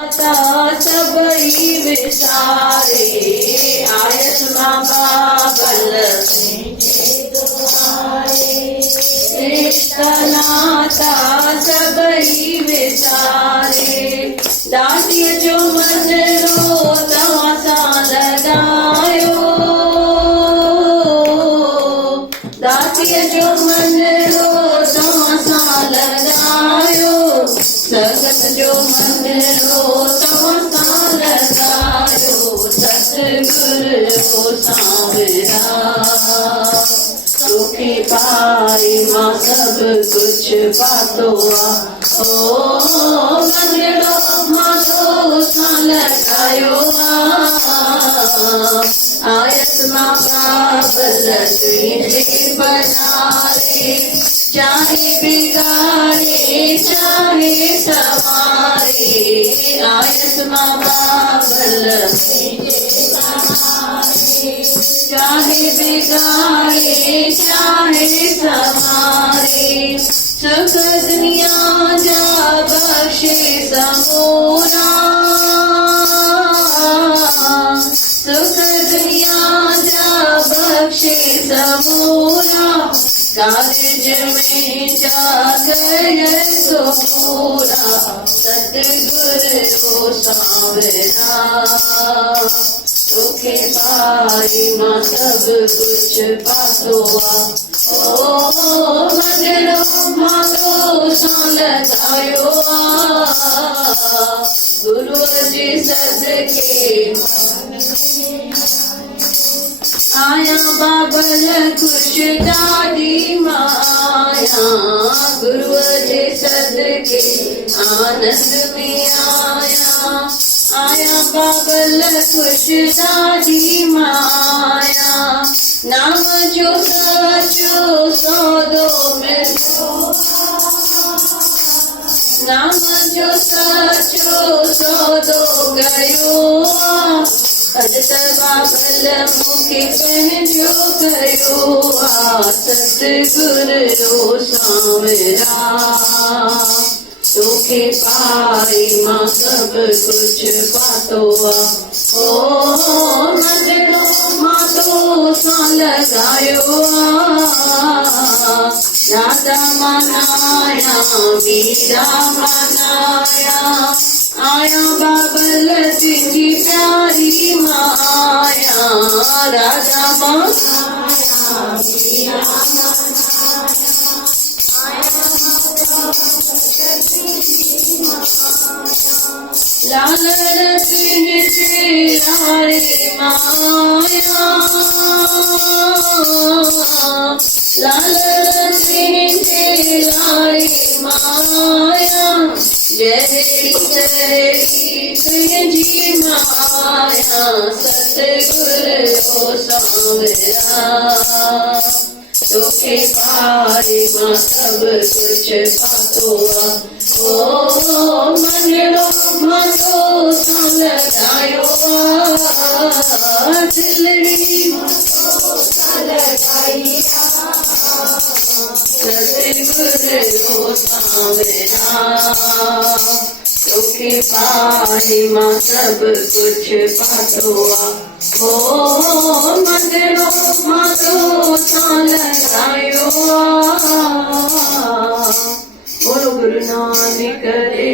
सबई विसारे आयत मां बाबल नाता सबई विसारे दासीअ जो मंदिरो तव्हां सां लॻायो दासीअ जो मंदिरो तव्हां सां लॻायो संगत जो मंदिरो तव्हां सां लॻायो सतगुरु सांवरा तोखे पाई मां सभु कुझु पातो ओ मंदिरो मां तोसां लॻायो आयत मां बाबल तुंहिंजे बनारे चाहे बिगाड़े चाहे सवारे आयत मां बाबल चाहे बिगाड़े चाहे सवारे सुख दुनिया जा बख्शे समूरा सुख दुनिया जा बख्शे समूरा कारज में जागर तो पूरा सतगुरु सांवरा तोखे पाई मां सब कुछ पातो ओ मंदिरो मां तोसां लॻायो गुरू जे सदके आया बाबल खुश ॾाढी माया गुरू जे सदके आनंद में आया बाबल खुश ॾाढी माया नाम जो सचो सौदो मिलो नाम जो सचो सौदो कयो अॼु त बाबल मूंखे पंहिंजो कयो सतगुरु सांवरा तोखे पाई मां सब कुछ पातो ओ मंदिरो मां तोसां लॻायो राधा मनाया मीरा मनाया आया बाबल तुंहिंजी प्यारी माया राधा मनाया मीरा लाल तुझे लारे माया लाल तुझे लारे माया जय तुझी माया सतगुरु सांवरा तोखे पाई मां सब कुछ पातो ओ मंदिरो मां तोसां लॻायो दिलड़ी मां तोसां लॻाई सतगुरु सांवरा तोखे पाई मां सब कुछ पातो ओ मंदिरो मां तोसां लॻायो बोलो गुरु नानक रे।